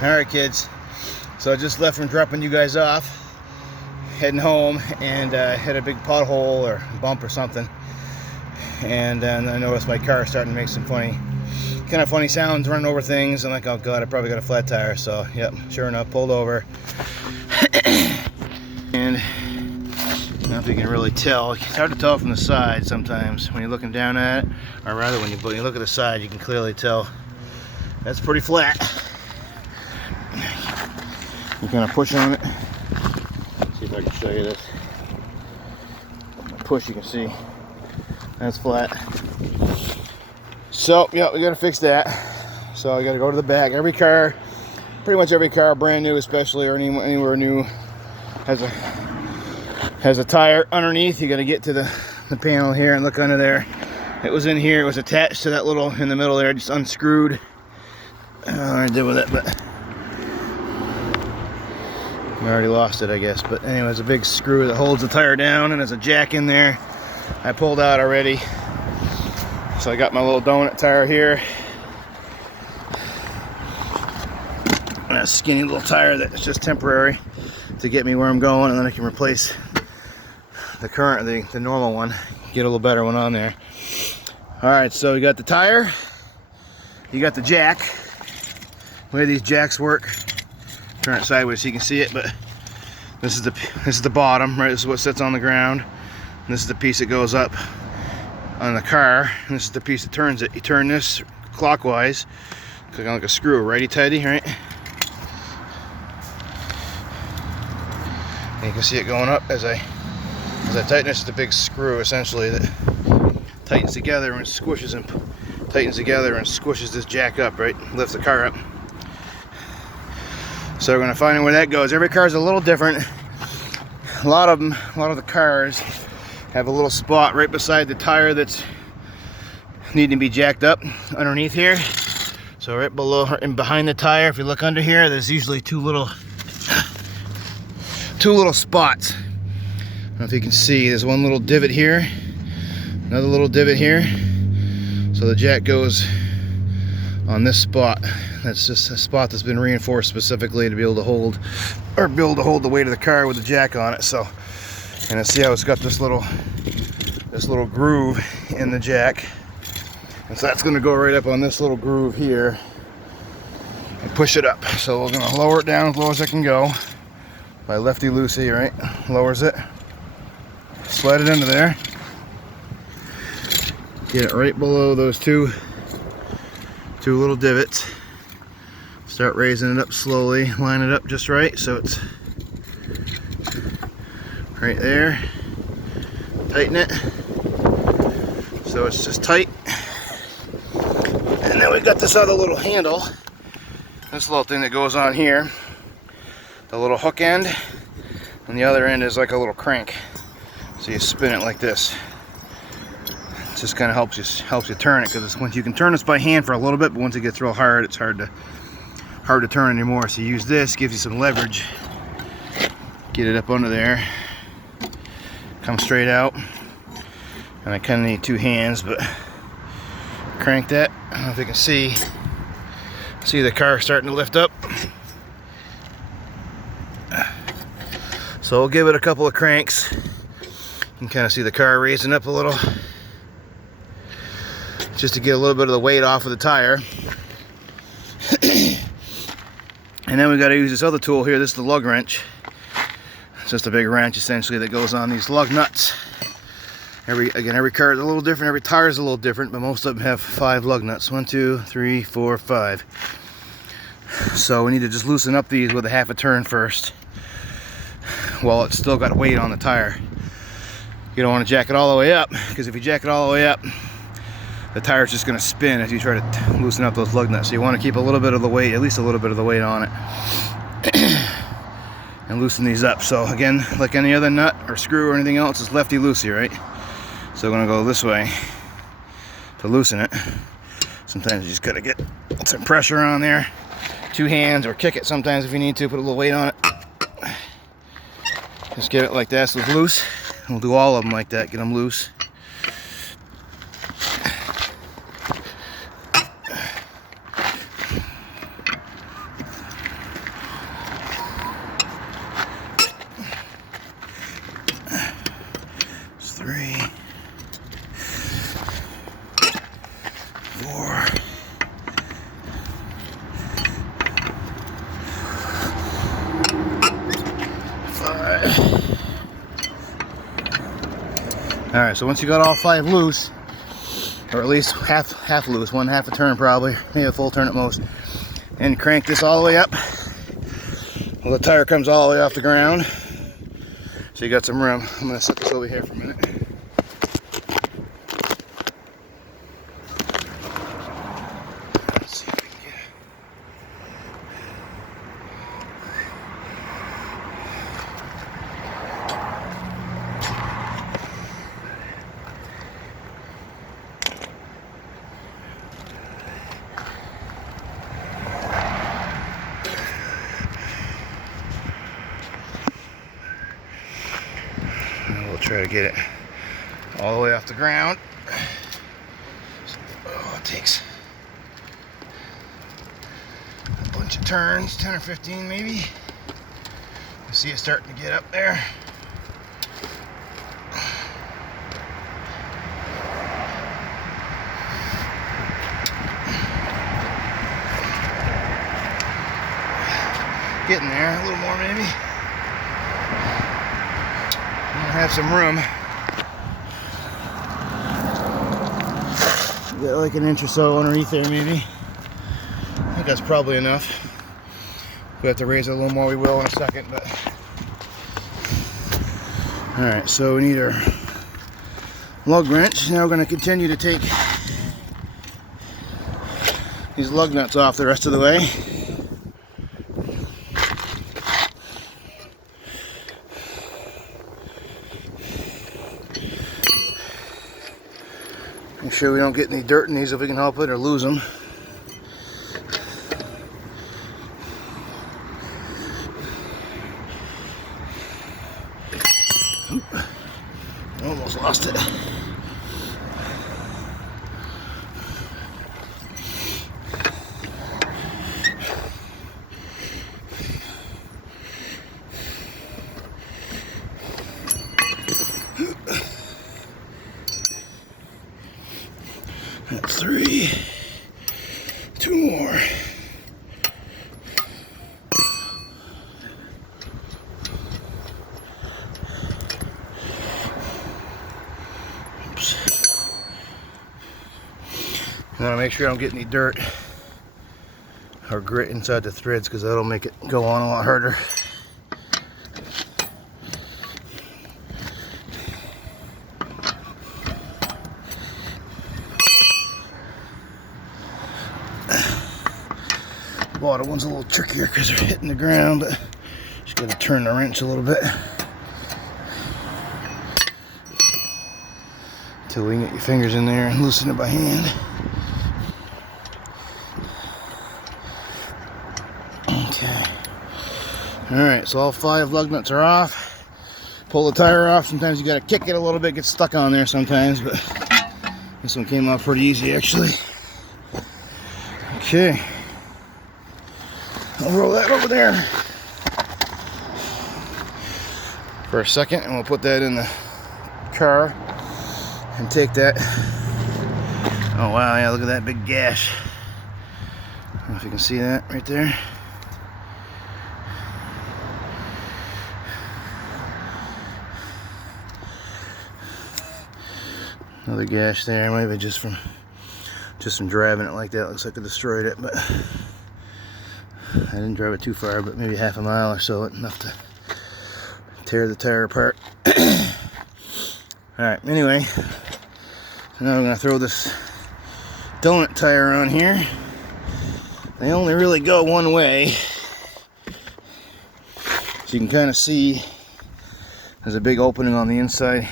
Alright kids, so I just left from dropping you guys off, heading home, and hit a big pothole or bump or something, and then I noticed my car starting to make some funny sounds, running over things. I'm like, oh god, I probably got a flat tire. So yep, sure enough, pulled over. And I don't know if you can really tell, it's hard to tell from the side sometimes when you're looking down at it, or rather when you look at the side, you can clearly tell that's pretty flat. You kind of push on it. See if I can show you this. Push, you can see that's flat. So yeah, we got to fix that. So I got to go to the back. Every car, pretty much every car, brand new especially, or anywhere new, has a tire underneath. You got to get to the panel here and look under there. It was in here. It was attached to that little in the middle there. Just unscrewed. I don't know what I did with it, but I already lost it, I guess. But anyway, it's a big screw that holds the tire down, and there's a jack in there. I pulled out already. So I got my little donut tire here. A skinny little tire that's just temporary to get me where I'm going, and then I can replace the normal one, get a little better one on there. Alright, so we got the tire, you got the jack. The way these jacks work, turn it sideways so you can see it, but this is the bottom, right? This is what sits on the ground. And this is the piece that goes up on the car, and this is the piece that turns it. You turn this clockwise, kind of like a screw, righty-tighty, right? And you can see it going up as I tighten this. It's a big screw essentially that tightens together and squishes and tightens together and squishes this jack up, right? Lifts the car up. So we're gonna find out where that goes. Every car is a little different. A lot of the cars have a little spot right beside the tire that's needing to be jacked up underneath here. So right below and behind the tire, if you look under here, there's usually two little spots. I don't know if you can see, there's one little divot here, another little divot here. So the jack goes on this spot. That's just a spot that's been reinforced specifically to be able to hold the weight of the car with the jack on it. So, and see how it's got this little groove in the jack, and so that's going to go right up on this little groove here and push it up. So we're going to lower it down as low as I can go by lefty loosey, right? Lowers it, slide it into there, get it right below those two little divots. Start raising it up slowly, line it up just right so it's right there. Tighten it so it's just tight. And then we got this other little handle, this little thing that goes on here, the little hook end, and the other end is like a little crank. So you spin it like this. It just kind of helps you turn it, because once you can turn this by hand for a little bit, but once it gets real hard, it's hard to turn anymore. So you use this, gives you some leverage. Get it up under there, come straight out, and I kind of need two hands, but crank that. I don't know if you can see the car starting to lift up. So we'll give it a couple of cranks. You can kind of see the car raising up a little, just to get a little bit of the weight off of the tire. And then we got to use this other tool here. This is the lug wrench. It's just a big wrench essentially that goes on these lug nuts. Every car is a little different, every tire is a little different, but most of them have 5 lug nuts. 1, 2, 3, 4, 5. So we need to just loosen up these with a half a turn first while it's still got weight on the tire. You don't want to jack it all the way up, because if you jack it all the way up, the tire's just going to spin as you try to loosen up those lug nuts. So you want to keep a little bit of the weight, at least a little bit of the weight on it, and loosen these up. So again, like any other nut or screw or anything else, it's lefty loosey, right? So I'm going to go this way to loosen it. Sometimes you just got to get some pressure on there. 2 hands, or kick it sometimes if you need to, put a little weight on it. Just get it like that so it's loose. We'll do all of them like that, get them loose. Alright, so once you got all 5 loose, or at least half loose, one half a turn probably, maybe a full turn at most, and crank this all the way up, well, the tire comes all the way off the ground, so you got some room. I'm going to set this over here for a minute. Let's see if we can get it. We'll try to get it all the way off the ground. Oh, it takes a bunch of turns, 10 or 15 maybe. You see it starting to get up there. Getting there, a little more maybe. Have some room. Got like an inch or so underneath there maybe. I think that's probably enough. If we have to raise it a little more, we will in a second, but alright, so we need our lug wrench. Now we're going to continue to take these lug nuts off the rest of the way. Make sure we don't get any dirt in these if we can help it, or lose them. Oop. Almost lost it. That's 3. 2 more. Oops. I want to make sure I don't get any dirt or grit inside the threads, because that'll make it go on a lot harder. The bottom one's a little trickier because they're hitting the ground, but just got to turn the wrench a little bit until we can get your fingers in there and loosen it by hand. Okay. Alright, so all 5 lug nuts are off. Pull the tire off. Sometimes you got to kick it a little bit, get stuck on there sometimes, but this one came off pretty easy actually. Okay. I'll roll that over there for a second, and we'll put that in the car and take that. Oh wow, yeah, look at that big gash. I don't know if you can see that right there. Another gash there, maybe just from driving it like that. Looks like I destroyed it, but I didn't drive it too far, but maybe half a mile or so, enough to tear the tire apart. Alright, anyway, so now I'm going to throw this donut tire on here. They only really go one way. So you can kind of see there's a big opening on the inside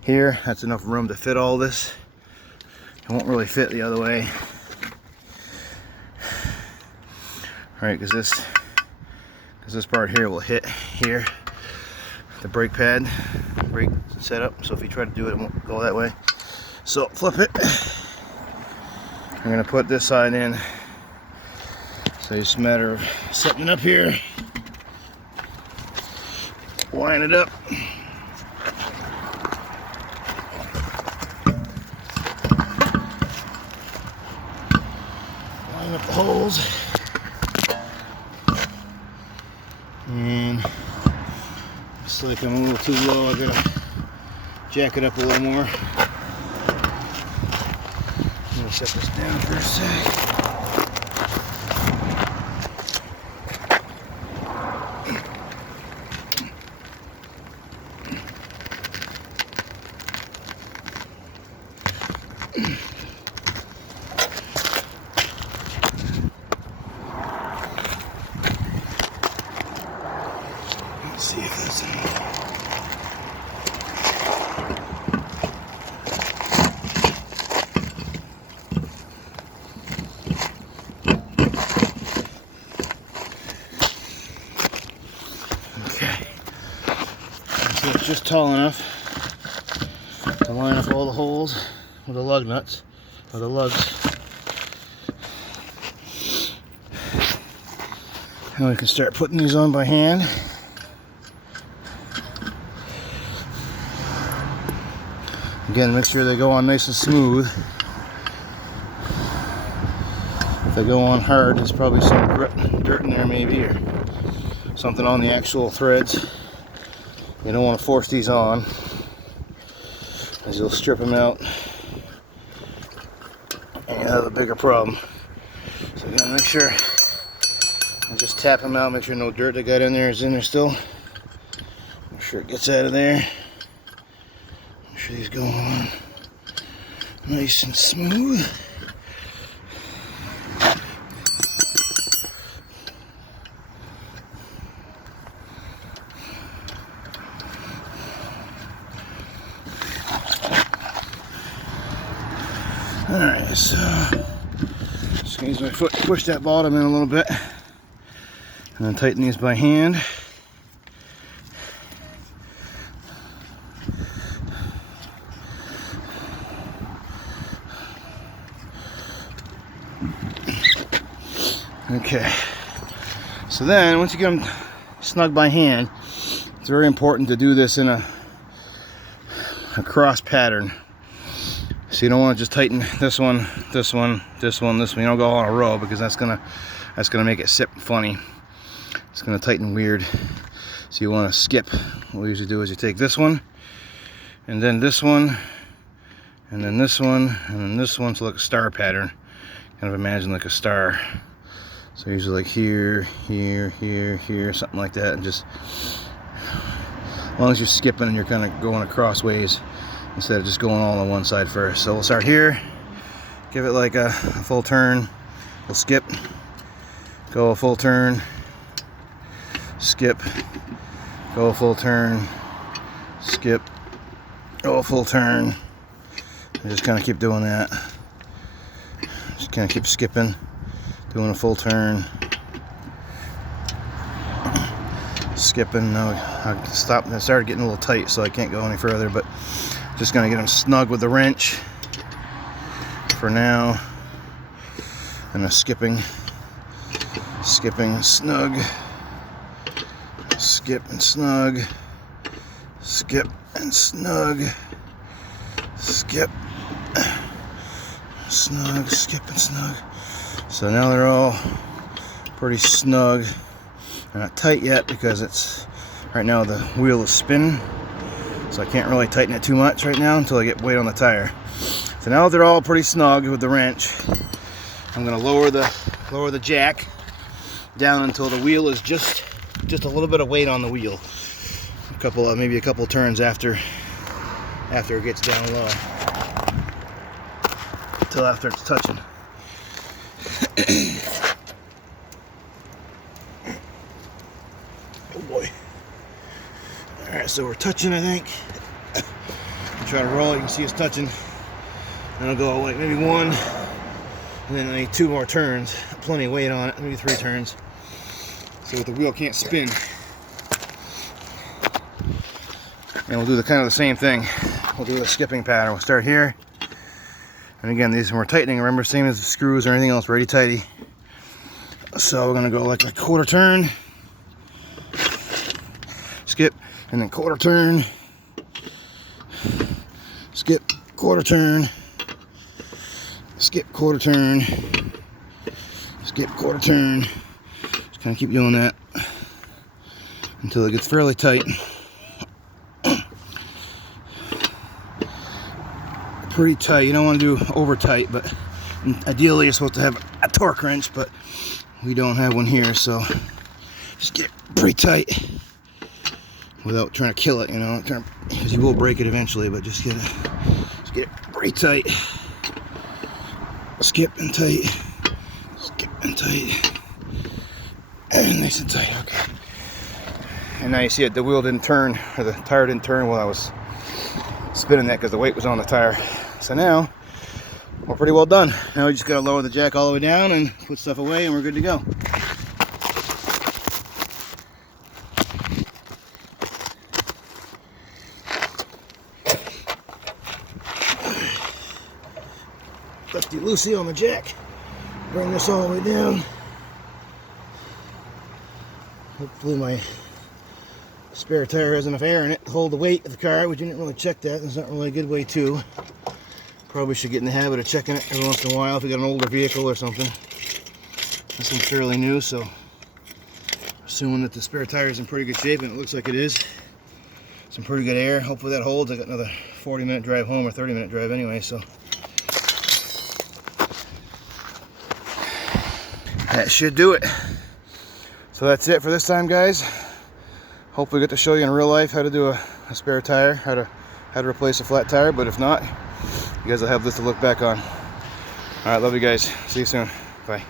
here. That's enough room to fit all this. It won't really fit the other way. Right, because this part here will hit here, the brake pad, brake setup. So if you try to do it, it won't go that way. So flip it. I'm gonna put this side in. So it's a matter of setting it up here, line it up. Line up the holes. And looks like I'm a little too low. I gotta jack it up a little more. I'm gonna set this down for a sec. Let's see if that's enough. Okay, so it's just tall enough to line up all the holes with the lug nuts, or the lugs. Now we can start putting these on by hand. Again, make sure they go on nice and smooth. If they go on hard, there's probably some dirt in there maybe, or something on the actual threads. You don't want to force these on, as you'll strip them out and you'll have a bigger problem. So you gotta make sure and just tap them out, make sure no dirt they got in there is in there still. Make sure it gets out of there. Make sure these go on nice and smooth. Alright, so just gonna use my foot to push that bottom in a little bit and then tighten these by hand. Okay, so then once you get them snug by hand, it's very important to do this in a cross pattern. So you don't want to just tighten this one, this one, this one, this one. You don't go all in a row, because that's gonna make it sit funny. It's gonna tighten weird. So you want to skip. What we usually do is you take this one, and then this one, and then this one, and then this one, so like a star pattern. Kind of imagine like a star. So usually like here, here, here, here, something like that, and just as long as you're skipping and you're kind of going across ways instead of just going all on one side first. So we'll start here, give it like a full turn, we'll skip, go a full turn, skip, go a full turn, skip, go a full turn, and just kind of keep doing that. Just kind of keep skipping, doing a full turn, skipping. Now I stopped. I started getting a little tight, so I can't go any further, but just gonna get them snug with the wrench for now. And a skipping, snug, skip and snug, skip and snug, skip, snug, skip and snug. So now they're all pretty snug. They're not tight yet because it's right now the wheel is spinning, so I can't really tighten it too much right now until I get weight on the tire. So now they're all pretty snug with the wrench. I'm going to lower the jack down until the wheel is just a little bit of weight on the wheel. Maybe a couple turns after it gets down low, until after it's touching. Oh boy. Alright, so we're touching, I think. Try to roll it, you can see it's touching. And I'll go like maybe one, and then I need 2 more turns. Plenty of weight on it, maybe 3 turns. So the wheel can't spin. And we'll do the same thing. We'll do the skipping pattern. We'll start here. And again, these when we're tightening, remember, same as the screws or anything else, ready tighty. So we're gonna go like a quarter turn, skip, and then quarter turn, skip, quarter turn, skip, quarter turn, skip, quarter turn. Just kind of keep doing that until it gets fairly tight. pretty tight. You don't want to do over tight, but ideally you're supposed to have a torque wrench, but we don't have one here, so just get it pretty tight without trying to kill it, you know, because you will break it eventually, but just get it pretty tight. Skip and tight. Skip and tight. And nice and tight, okay. And now you see it, the wheel didn't turn, or the tire didn't turn while I was spinning that because the weight was on the tire. So now, we're pretty well done. Now we just gotta lower the jack all the way down and put stuff away and we're good to go. Lefty loosey on the jack. Bring this all the way down. Hopefully my spare tire has enough air in it to hold the weight of the car. We didn't really check that. There's not really a good way to. Probably should get in the habit of checking it every once in a while if we got an older vehicle or something. This one's fairly new, so assuming that the spare tire is in pretty good shape, and it looks like it is. Some pretty good air. Hopefully that holds. I got another 40-minute drive home, or 30-minute drive anyway, so that should do it. So that's it for this time, guys. Hopefully get to show you in real life how to do a spare tire, how to replace a flat tire, but if not, you guys will have this to look back on. Alright, love you guys. See you soon. Bye.